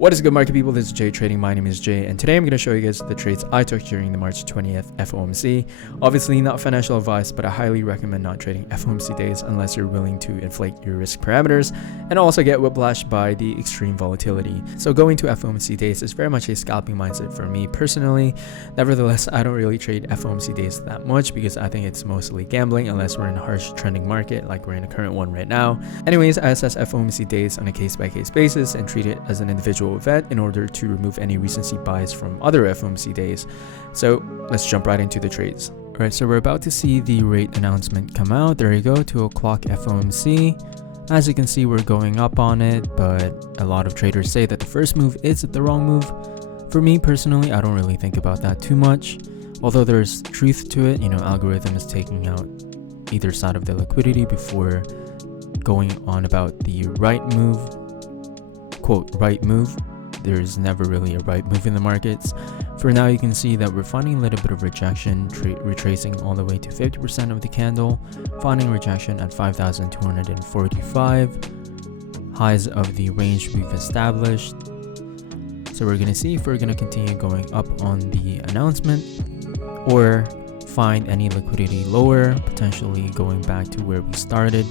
What is good, market people? This is Jay Trading. My name is Jay, and today I'm going to show you guys the trades I took during the March 20th FOMC. Obviously not financial advice, but I highly recommend not trading FOMC days unless you're willing to inflate your risk parameters and also get whiplashed by the extreme volatility. So going to FOMC days is very much a scalping mindset for me personally. Nevertheless, I don't really trade FOMC days that much because I think it's mostly gambling unless we're in a harsh trending market like we're in a current one right now. Anyways, I assess FOMC days on a case-by-case basis and treat it as an individual event in order to remove any recency bias from other FOMC days. So let's jump right into the trades. Alright, so we're about to see the rate announcement come out. There you go, 2 o'clock FOMC. As you can see, we're going up on it, but a lot of traders say that the first move is the wrong move. For me personally, I don't really think about that too much. Although there's truth to it, algorithm is taking out either side of the liquidity before going on about the right move, quote, right move. There's never really a right move in the markets. For now, you can see that we're finding a little bit of rejection, retracing all the way to 50% of the candle, finding rejection at 5,245, highs of the range we've established. So we're going to see if we're going to continue going up on the announcement or find any liquidity lower, potentially going back to where we started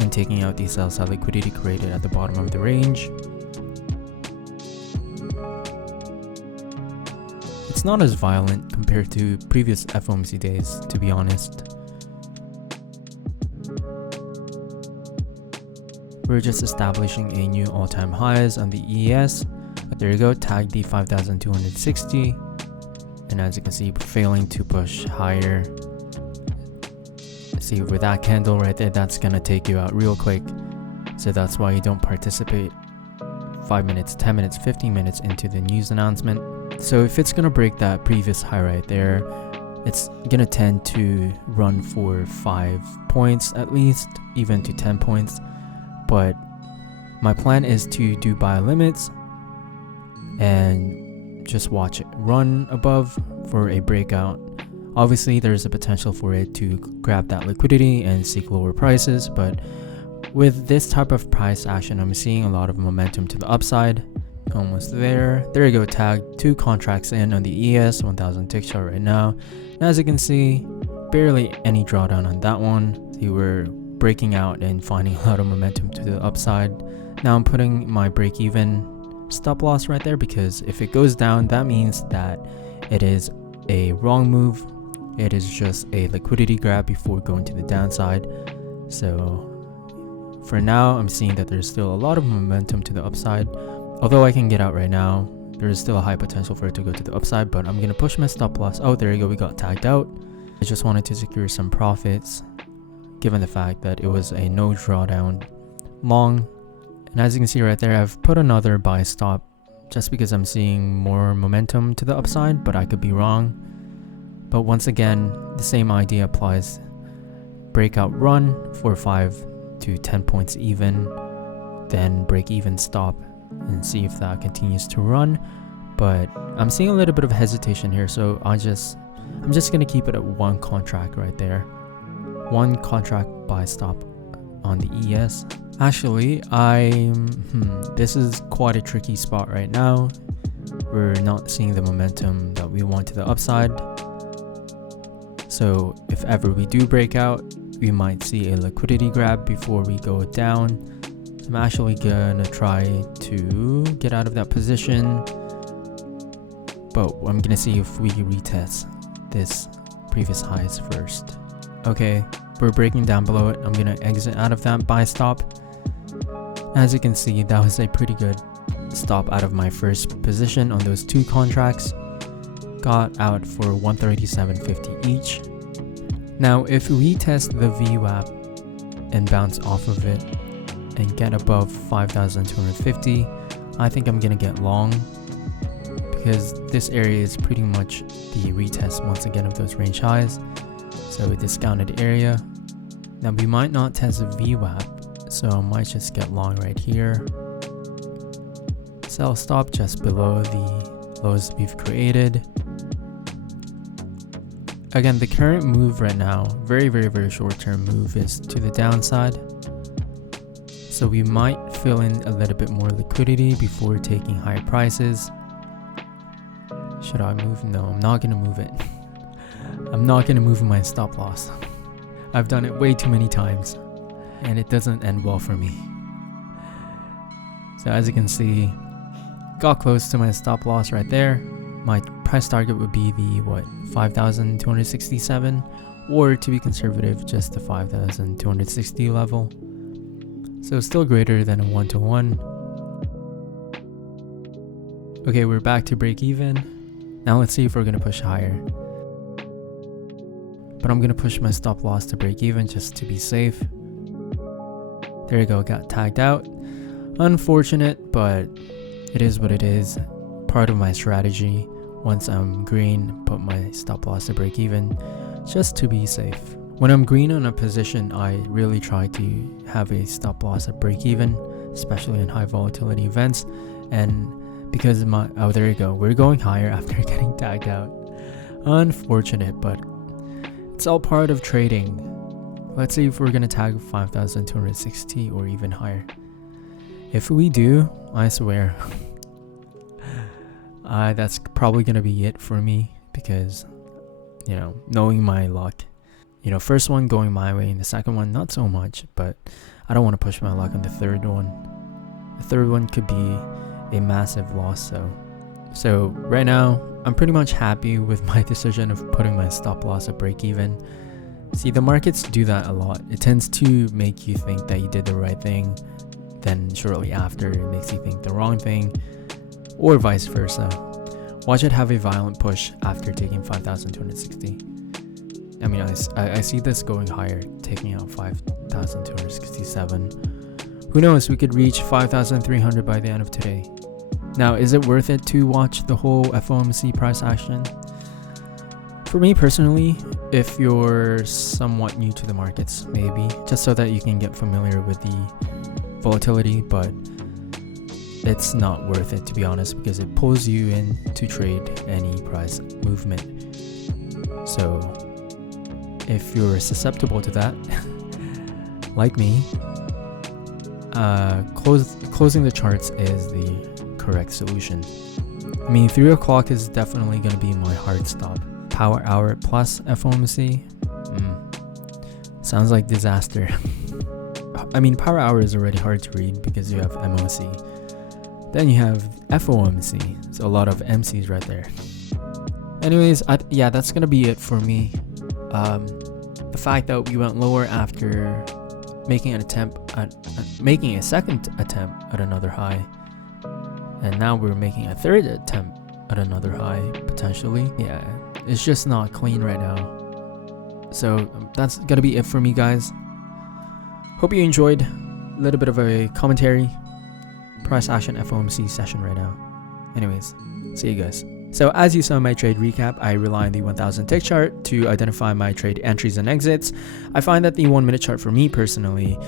and taking out the sell side liquidity created at the bottom of the range. It's not as violent compared to previous FOMC days, to be honest. We're just establishing a new all-time highs on the ES. There you go, tag the 5,260. And as you can see, failing to push higher. See, with that candle right there, that's gonna take you out real quick. So that's why you don't participate 5 minutes, 10 minutes, 15 minutes into the news announcement. So if it's gonna break that previous high right there, it's gonna tend to run for 5 points at least, even to 10 points. But my plan is to do buy limits and just watch it run above for a breakout. Obviously, there's a potential for it to grab that liquidity and seek lower prices, but with this type of price action, I'm seeing a lot of momentum to the upside. Almost there. There you go, tag 2 contracts in on the ES, 1000 tick chart right now. And as you can see, barely any drawdown on that one. See, we're breaking out and finding a lot of momentum to the upside. Now I'm putting my break even stop loss right there because if it goes down, that means that it is a wrong move. It is just a liquidity grab before going to the downside. So for now, I'm seeing that there's still a lot of momentum to the upside. Although I can get out right now, there is still a high potential for it to go to the upside, but I'm going to push my stop loss. Oh, there you go, we got tagged out. I just wanted to secure some profits, given the fact that it was a no drawdown long. And as you can see right there, I've put another buy stop just because I'm seeing more momentum to the upside, but I could be wrong. But once again, the same idea applies. Breakout run for 5 to 10 points even, then break even stop and see if that continues to run. But I'm seeing a little bit of hesitation here, so I'm just gonna keep it at 1 contract right there. 1 contract buy stop on the ES. Actually, this is quite a tricky spot right now. We're not seeing the momentum that we want to the upside. So if ever we do break out, we might see a liquidity grab before we go down. I'm actually gonna try to get out of that position, but I'm gonna see if we retest this previous highs first. Okay, we're breaking down below it. I'm gonna exit out of that buy stop. As you can see, that was a pretty good stop out of my first position on those 2 contracts. Got out for 137.50 each. Now if we test the VWAP and bounce off of it and get above 5,250, I think I'm gonna get long because this area is pretty much the retest once again of those range highs. So a discounted area. Now we might not test the VWAP, so I might just get long right here. Sell stop just below the lows we've created. Again, the current move right now, very short term move, is to the downside. So we might fill in a little bit more liquidity before taking higher prices. Should I move? No, I'm not gonna move it. I'm not gonna move my stop loss. I've done it way too many times and it doesn't end well for me. So as you can see, got close to my stop loss right there. My price target would be the 5,267, or to be conservative, just the 5,260 level. So still greater than a 1-to-1. Okay, we're back to break even. Now let's see if we're gonna push higher. But I'm gonna push my stop loss to break even just to be safe. There you go, got tagged out. Unfortunate, but it is what it is. Part of my strategy. Once I'm green, put my stop loss to break even just to be safe. When I'm green on a position, I really try to have a stop loss at break even, especially in high volatility events. And because oh, there you go, we're going higher after getting tagged out. Unfortunate, but it's all part of trading. Let's see if we're gonna tag 5,260 or even higher. If we do, I swear, that's probably gonna be it for me, because, you know, knowing my luck, you know, first one going my way and the second one not so much, but I don't want to push my luck on the third one. The third one could be a massive loss. So right now I'm pretty much happy with my decision of putting my stop loss at break even. See, the markets do that a lot. It tends to make you think that you did the right thing, then shortly after it makes you think the wrong thing, or vice versa. Watch it have a violent push after taking 5,260. I mean, I see this going higher, taking out 5,267. Who knows, we could reach 5,300 by the end of today. Now, is it worth it to watch the whole FOMC price action? For me personally, if you're somewhat new to the markets, maybe, just so that you can get familiar with the volatility, but it's not worth it, to be honest, because it pulls you in to trade any price movement. So if you're susceptible to that, like me, closing the charts is the correct solution. I mean, 3 o'clock is definitely going to be my hard stop. Power hour plus FOMC, sounds like disaster. I mean, power hour is already hard to read because you have MOC. Then you have FOMC, so a lot of MCs right there. Anyways, yeah, that's gonna be it for me. The fact that we went lower after making an attempt at making a second attempt at another high, and now we're making a third attempt at another high potentially. Yeah, it's just not clean right now. So that's gonna be it for me, guys. Hope you enjoyed a little bit of a commentary price action FOMC session right now. Anyways, see you guys. So as you saw in my trade recap, I rely on the 1000 tick chart to identify my trade entries and exits. I find that the 1 minute chart for me personally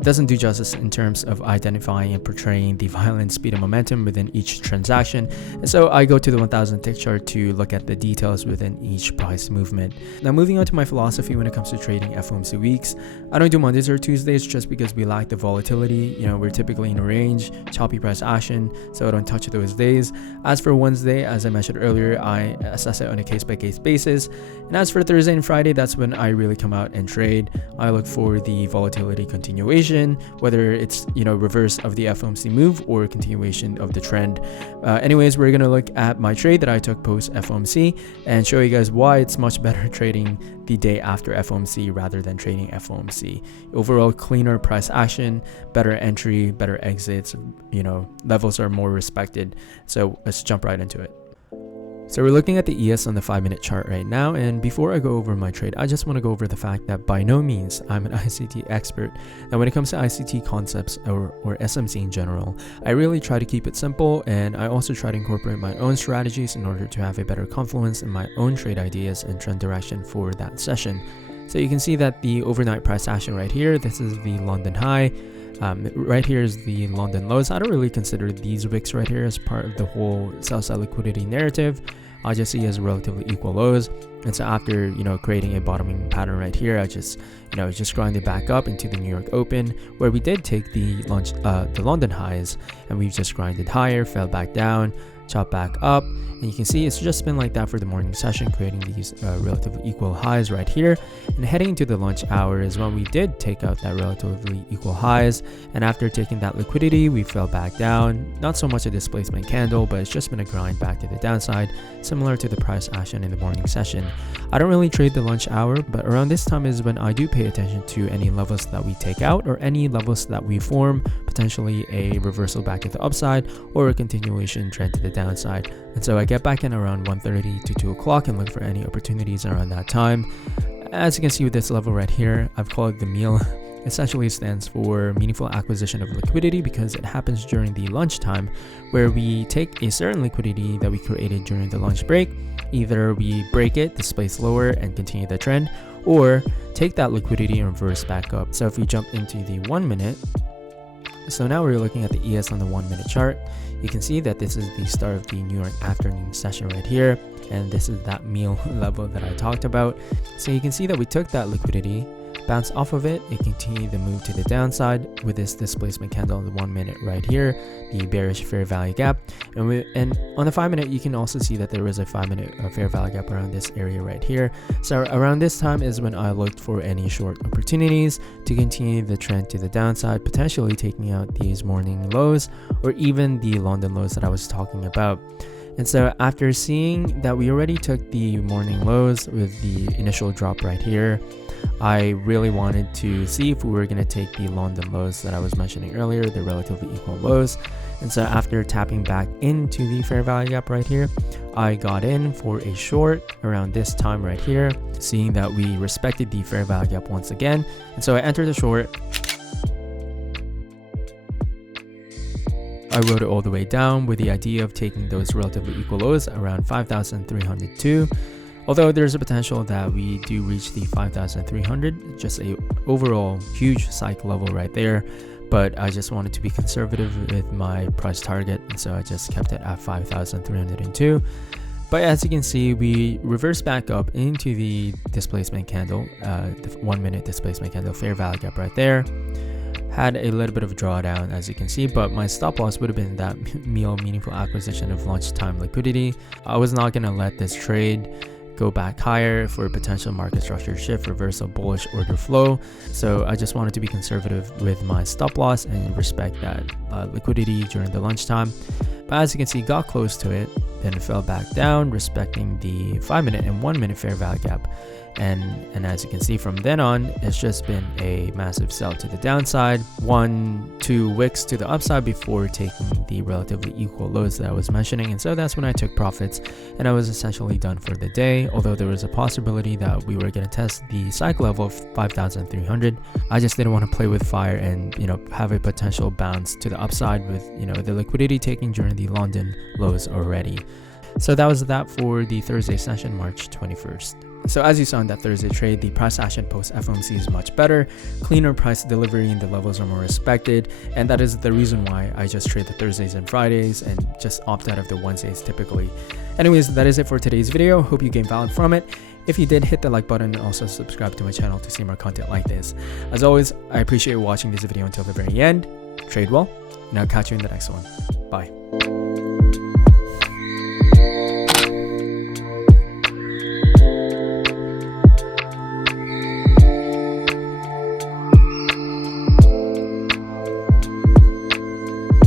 doesn't do justice in terms of identifying and portraying the violent speed and momentum within each transaction. And so I go to the 1000 tick chart to look at the details within each price movement. Now moving on to my philosophy when it comes to trading FOMC weeks, I don't do Mondays or Tuesdays just because we lack the volatility. You know, we're typically in a range, choppy price action, so I don't touch those days. As for Wednesday, as I mentioned earlier, I assess it on a case-by-case basis. And as for Thursday and Friday, that's when I really come out and trade. I look for the volatility continuation, whether it's, you know, reverse of the FOMC move or continuation of the trend. Anyways, we're gonna look at my trade that I took post FOMC and show you guys why it's much better trading the day after FOMC rather than trading FOMC. Overall, cleaner price action, better entry, better exits, you know, levels are more respected. So let's jump right into it. So we're looking at the ES on the 5-minute chart right now, and before I go over my trade, I just want to go over the fact that by no means I'm an ICT expert. Now when it comes to ICT concepts or SMC in general, I really try to keep it simple, and I also try to incorporate my own strategies in order to have a better confluence in my own trade ideas and trend direction for that session. So you can see that the overnight price action right here, this is the London high. Right here is the London lows. I don't really consider these wicks right here as part of the whole sell-side liquidity narrative. I just see as relatively equal lows. And so after, creating a bottoming pattern right here, I just, just grinded back up into the New York Open, where we did take the London highs, and we've just grinded higher, fell back down, chopped back up, and you can see it's just been like that for the morning session, creating these relatively equal highs right here. And heading into the lunch hour is when we did take out that relatively equal highs, and after taking that liquidity, we fell back down. Not so much a displacement candle, but it's just been a grind back to the downside, similar to the price action in the morning session. I don't really trade the lunch hour, but around this time is when I do pay attention to any levels that we take out or any levels that we form, potentially a reversal back to the upside or a continuation trend to the downside. And so I get back in around 1:30 to 2 o'clock and look for any opportunities around that time. As you can see with this level right here, I've called it the meal. Essentially stands for meaningful acquisition of liquidity, because it happens during the lunchtime, where we take a certain liquidity that we created during the lunch break. Either we break it, displace lower and continue the trend, or take that liquidity and reverse back up. So if we jump into the 1 minute, so now we're looking at the ES on the 1 minute chart. You can see that this is the start of the New York afternoon session right here, and this is that meal level that I talked about. So you can see that we took that liquidity, bounced off of it, continued the move to the downside with this displacement candle on the 1 minute right here, the bearish fair value gap. And on the 5 minute, you can also see that there was a 5 minute fair value gap around this area right here. So around this time is when I looked for any short opportunities to continue the trend to the downside, potentially taking out these morning lows or even the London lows that I was talking about. And so after seeing that we already took the morning lows with the initial drop right here, I really wanted to see if we were going to take the London lows that I was mentioning earlier, the relatively equal lows. And so after tapping back into the fair value gap right here, I got in for a short around this time right here, seeing that we respected the fair value gap once again. And so I entered the short. I rode it all the way down with the idea of taking those relatively equal lows around 5,302. Although there's a potential that we do reach the 5,300, just a overall huge cycle level right there. But I just wanted to be conservative with my price target, and so I just kept it at 5,302. But as you can see, we reversed back up into the displacement candle, the 1 minute displacement candle, fair value gap right there. Had a little bit of drawdown, as you can see, but my stop loss would have been that meaningful acquisition of lunchtime liquidity. I was not going to let this trade go back higher for a potential market structure shift, reversal, bullish order flow. So I just wanted to be conservative with my stop loss and respect that liquidity during the lunchtime. But as you can see, got close to it, then it fell back down, respecting the 5 minute and 1 minute fair value gap. And as you can see from then on, it's just been a massive sell to the downside, 1-2 wicks to the upside before taking the relatively equal lows that I was mentioning. And so that's when I took profits, and I was essentially done for the day. Although there was a possibility that we were going to test the cycle level of 5,300, I just didn't want to play with fire and have a potential bounce to the upside with the liquidity taking during the London lows already. So that was that for the Thursday session, March 21st. So as you saw in that Thursday trade, the price action post FOMC is much better, cleaner price delivery, and the levels are more respected. And that is the reason why I just trade the Thursdays and Fridays and just opt out of the Wednesdays typically. Anyways, that is it for today's video. Hope you gained value from it. If you did, hit the like button and also subscribe to my channel to see more content like this. As always, I appreciate you watching this video until the very end. Trade well, and I'll catch you in the next one. Bye.